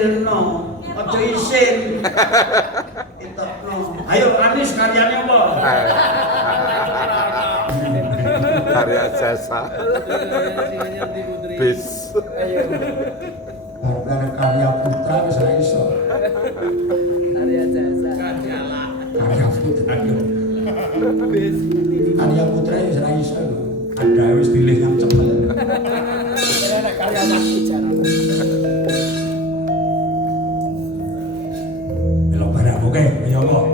No, aja isin. Itokno. Ayo Anis karyane apa? Karya jasa. Bis. Karya putra wis ora iso. Karya jasa. Karya putra. Karya putra wis ora iso. Ada wis pilih yang cepet. Karya laki cara. Oke, ya Allah.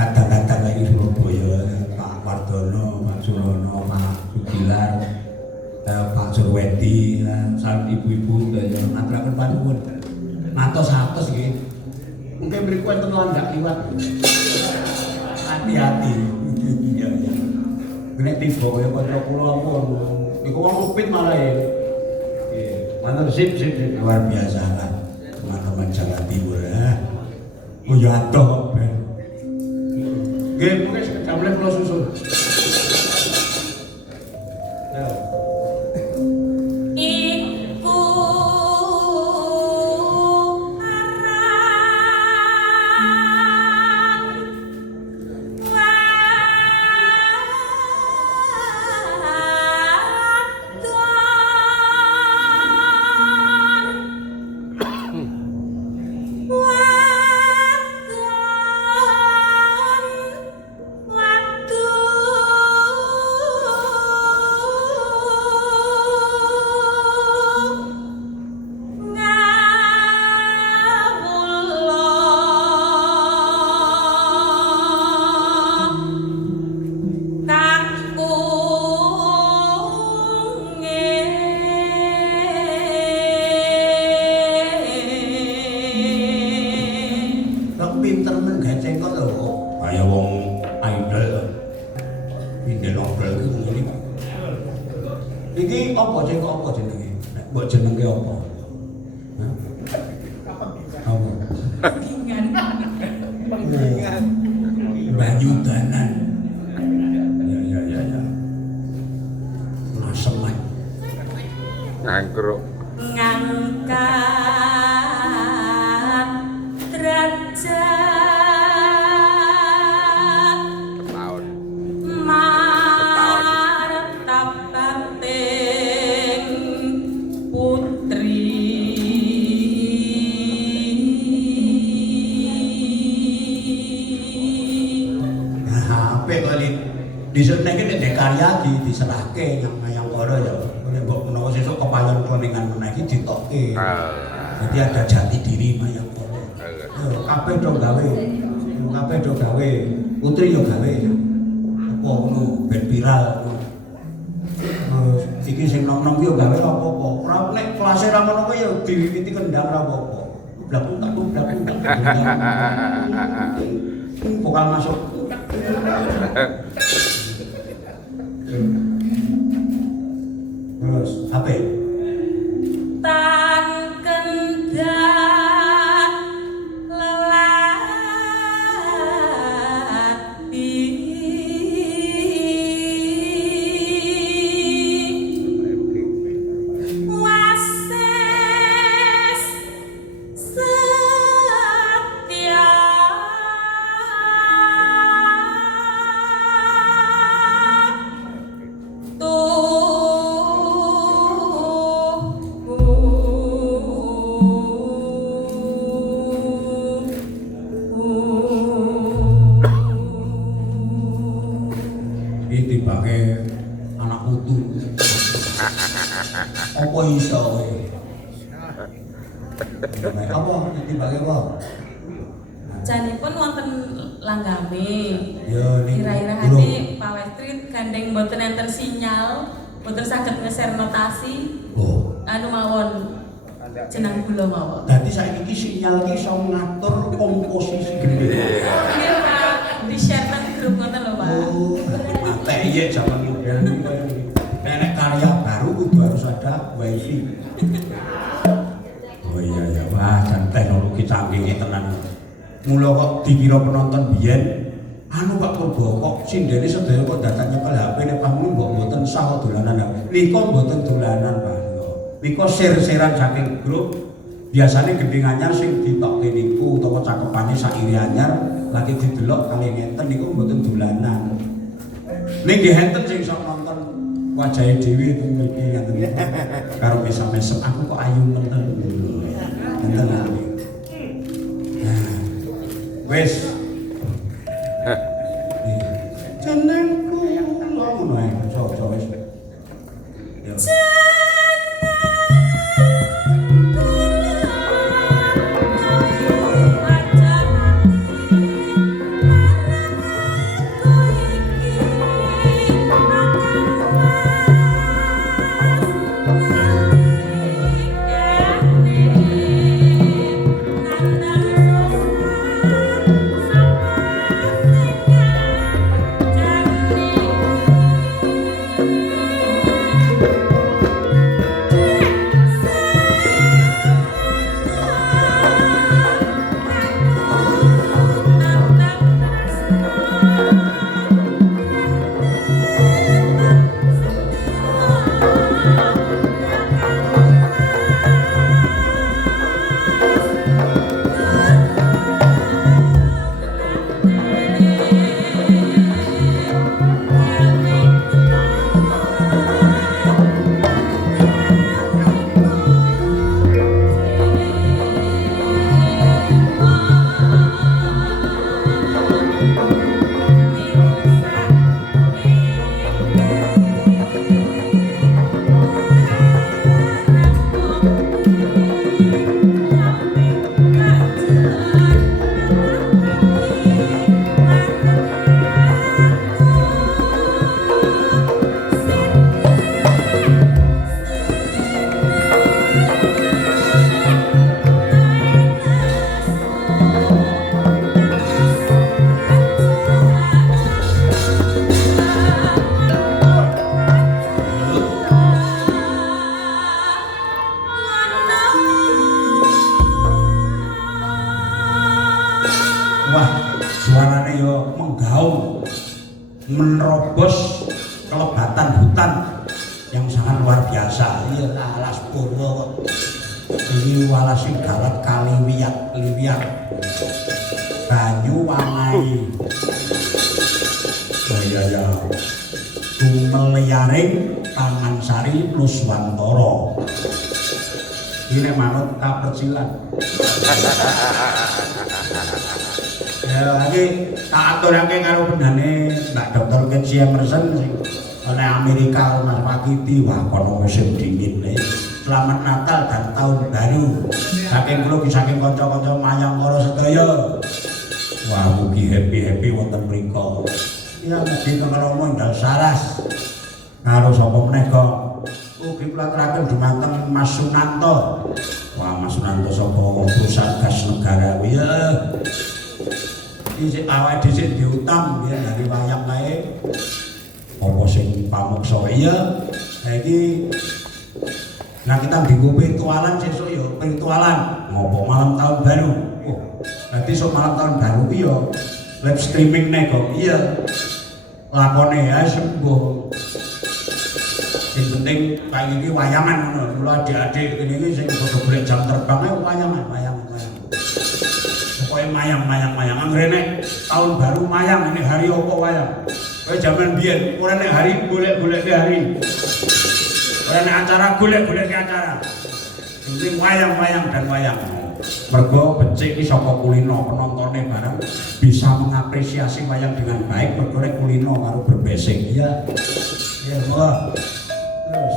Kata-kata lagi Surabaya, Pak Wardono, Pak Surono, Pak Sugilar, Pak Surwedi, salam ibu-ibu, dan naturaken panuwun. Matos-atos nggih. Mungkin mriku enten landak liwat. Hati-hati. Iya, iya. Nek tiba kaya kanca kula ampun. Iku wong upit malah ya. Nggih. Manut sip luar biasa kan. Teman-teman Jawa Timur ya. Oh ya atoh ben. Nggih, mungkin sekedar mulai kula susul. Pinter menggaceng kok lho, kaya wong idol. Indel obral iki ngene kok. Iki apa cengkok apa jenenge? Nek mbok jenenge apa? Hah? Apa? Penggingan. Penggingan. Banyudanan. Ya. Naseman. Ngangkruk. Ngangkat derajat martabating putri. Nah, apik kali disenengke nek karya diserahke yang kono ya. Nek mbok menawa sesuk kepayon kleningan meneh iki ditokke. Jadi ada jati diri mayang kono. Kabeh do gawe. Kabeh do gawe. Putri yo gawe. Apa ngono ben viral. Iki sing nom-nom yo gawe apa-apa. Ora nek kelase ra ngono kuwi yo diwiwiti kendang ra apa-apa. Blak-blak. Vokal masuk. Terus apa? Tan kendang lelati wases setya Dibake anak putu. Apa iso kowe? Apa dibake kira-kira. Janipun wonten langgame. Ya niku. Kira-kirane Pak Westrit gandeng mboten enten sinyal, mboten saged nge-share notasi. Oh. Anu mawon jeneng kula mawon. Dadi saiki iki sinyal iki iso ngatur komposisi gede. Nggih Pak, di-share nang grup ngoten lho Pak. Oh, mate iya zaman modern iki. Nek karya baru kudu harus ada wifi. Oh iya ya, wah jan teknologi canggih tenan. Mula kok dikira penonton biyen anu Pak Purbo kok sindene sedaya kok dadak nyekel HP-ne pamun mbok mboten sah kok dolanan. Nika mboten dolanan Pak. Nika share-sharean saking grup. Biasane gending anyar sing ditokke niku utawa cakepane sairi anyar lagi didelok kali ngenten niku mboten dolanan. Ning nggih enten sing iso nonton wajahe dhewe teng mriki ngenten. Karo mesem-mesem aku kok ayu menen. Ngenten lho. Wes. Jenengku ngono ae, aja wis. Yo. menerobos kelebatan hutan yang sangat luar biasa. Iya, alas purwo kok. Ini walasi galat kali liwat banyu wangai. Oh iya ya. Tumeliaring Taman Sari Nuswantara. Ini manut kapercilan. Ya lagi tak aturake karo pendane Mbak Dr. Kensi Emerson sing ana Amerika Mas Pakiti. Wah kono musim dingin nih. Selamat Natal dan Tahun Baru. Saking kula saking kanca-kanca Mayangkara sedaya. Wah mugi happy wonten mriku. Ya mugi kemromo ndal saras. Karo sapa meneh kok ugi kula aturaken dumateng Mas Sunanto. Wah Mas Sunanto saka pusat gas negara ya. Iki awake dhisik diutang ya dari wayang kae. Apa sing pamuksa iya. Saiki nah kita minggu virtualan sesuk ya virtualan. Ngopo malam tahun baru. Oh, berarti sok malam tahun baru iki ya live streaming nek kok iya. Lakone ya sembuh. Sing penting kayak iki wayangan ngono. Kula adik-adik kene iki sing padha golek jam terbang ae wayangan. Pokoke mayang. Angrene tahun baru mayang ini hari apa wayang. Kowe jaman biyen ora nek hari golek-goleke hari. Ora nek acara golek-goleke acara. Penting wayang dan wayang. Mergo becik iki saka kulino penontonnya bareng bisa mengapresiasi wayang dengan baik mergo kulino karo berbasing ya. Ya, terus